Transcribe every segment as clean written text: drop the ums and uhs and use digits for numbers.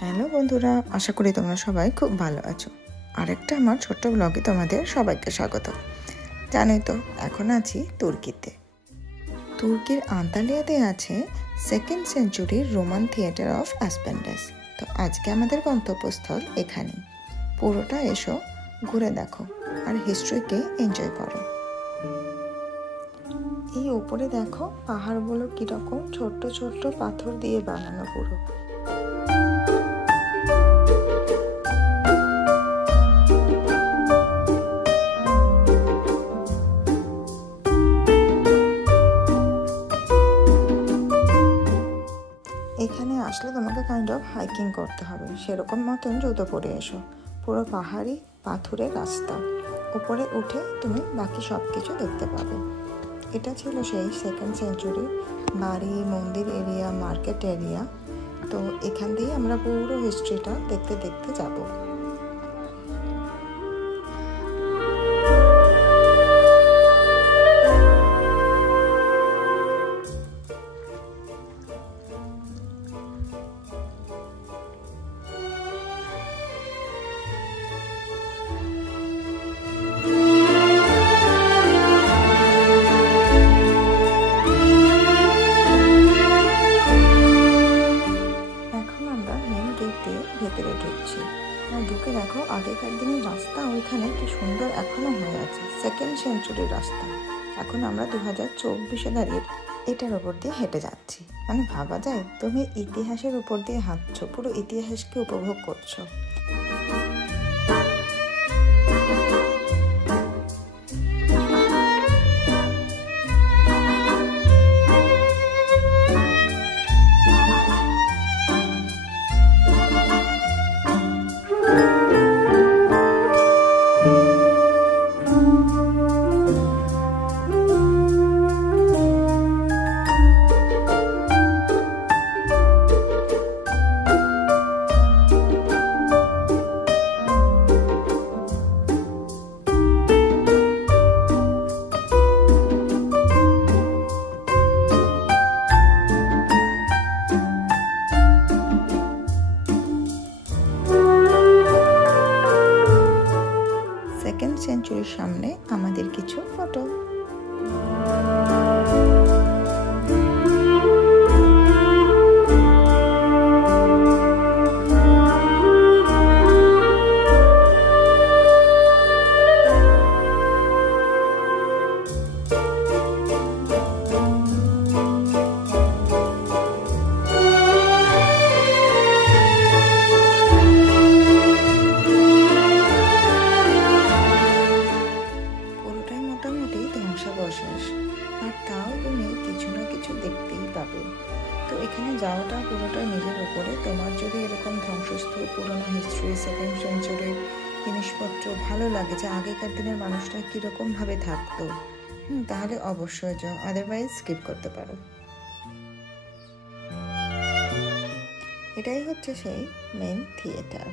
Hello বন্ধুরা, আশা করি তোমরা সবাই খুব ভালো আছো। আরেকটা আমার ছোট্ট ব্লগে তোমাদের সবাইকে স্বাগত। জানোই তো এখন আছি তুর্কিতে। তুর্কির আন্তালিয়াতে আছে সেকেন্ড সেঞ্চুরির রোমান থিয়েটার অফ অ্যাসপেন্ডাস। তো আজকে আমাদের গন্তব্যস্থল এখানেই। পুরোটা এসো, ঘুরে দেখো আর হিস্ট্রিকে এনজয় করো। এই উপরে দেখো পাহাড়গুলো কীরকম ছোট্ট ছোট্ট পাথর দিয়ে বানানো পুরো। এখানে আসলে তোমাকে কাইন্ড অফ হাইকিং করতে হবে, সেরকম মতন জুতো পরে এসো। পুরো পাহাড়ি পাথুরে রাস্তা, উপরে উঠে তুমি বাকি সব কিছু দেখতে পাবে। এটা ছিল সেই সেকেন্ড সেঞ্চুরি বাড়ি, মন্দির এরিয়া, মার্কেট এরিয়া। তো এখান দিয়ে আমরা পুরো হিস্ট্রিটা দেখতে দেখতে যাব। ভেতরে ঢুকছি আর ঢুকে দেখো আগেকার দিনের রাস্তা ওইখানে কি সুন্দর এখনো হয়ে আছে, সেকেন্ড সেঞ্চুরির রাস্তা। এখন আমরা 2024-এ দাঁড়িয়ে এটার ওপর দিয়ে হেঁটে যাচ্ছি। মানে ভাবা যায় তুমি ইতিহাসের উপর দিয়ে হাঁটছো, পুরো ইতিহাসকে উপভোগ করছো। সেকেন্ড সেঞ্চুরির সামনে আমাদের কিছু ফটো। ধ্বংসাবশেষ, আর তাও তুমি কিছু না কিছু দেখতেই পাবে। তো এখানে যাওয়াটা পুরোটা নিজের উপরে। তোমার যদি এরকম ধ্বংসস্তূপ, পুরোনো হিস্ট্রি, সেকেন্ড সেঞ্চুরির জিনিসপত্র ভালো লাগে, যে আগেকার দিনের মানুষরা কীরকমভাবে থাকতো, তাহলে অবশ্যই যাও, আদারওয়াইজ স্কিপ করতে পারো। এটাই হচ্ছে সেই মেন থিয়েটার।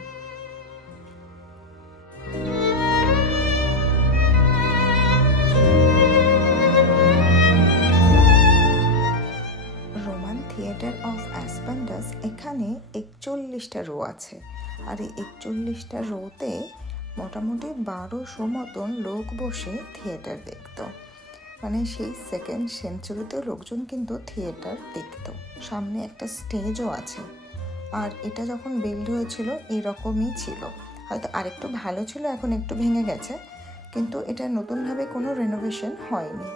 থিয়েটার অফ অ্যাসপেন্ডাস এখানে 41টা রো আছে, আর এই 41টা রোতে মোটামুটি 1200 মতন লোক বসে থিয়েটার দেখত। মানে সেই সেকেন্ড সেঞ্চুরিতে লোকজন কিন্তু থিয়েটার দেখত। সামনে একটা স্টেজও আছে। আর এটা যখন বিল্ড হয়েছিল এরকমই ছিল, হয়তো আরেকটু ভালো ছিল, এখন একটু ভেঙে গেছে, কিন্তু এটা নতুনভাবে কোনো রেনোভেশন হয়নি।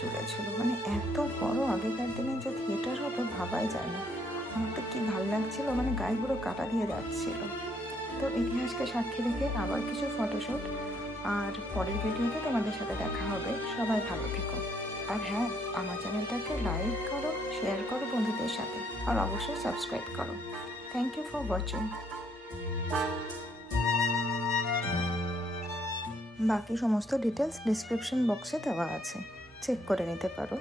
জুড়ে ছিল, মানে এত বড় আগেকার দিনে যে থিয়েটার হতো ভাবাই যায় না। আমার তো কি ভালো লাগছিল, মানে গায়ে পুরো কাটা দিয়ে যাচ্ছিল। তো ইতিহাসকে সাক্ষী রেখে আবার কিছু ফটোশ্যুট আর পরের ভিডিওতে তোমাদের সাথে দেখা হবে। সবাই ভালো থেকো। আর হ্যাঁ, আমার চ্যানেলটাকে লাইক করো, শেয়ার করো বন্ধুদের সাথে, আর অবশ্যই সাবস্ক্রাইব করো। Thank you for watching. বাকি সমস্ত ডিটেলস ডিসক্রিপশন বক্সে দেওয়া আছে, চেক করে নিতে পারো।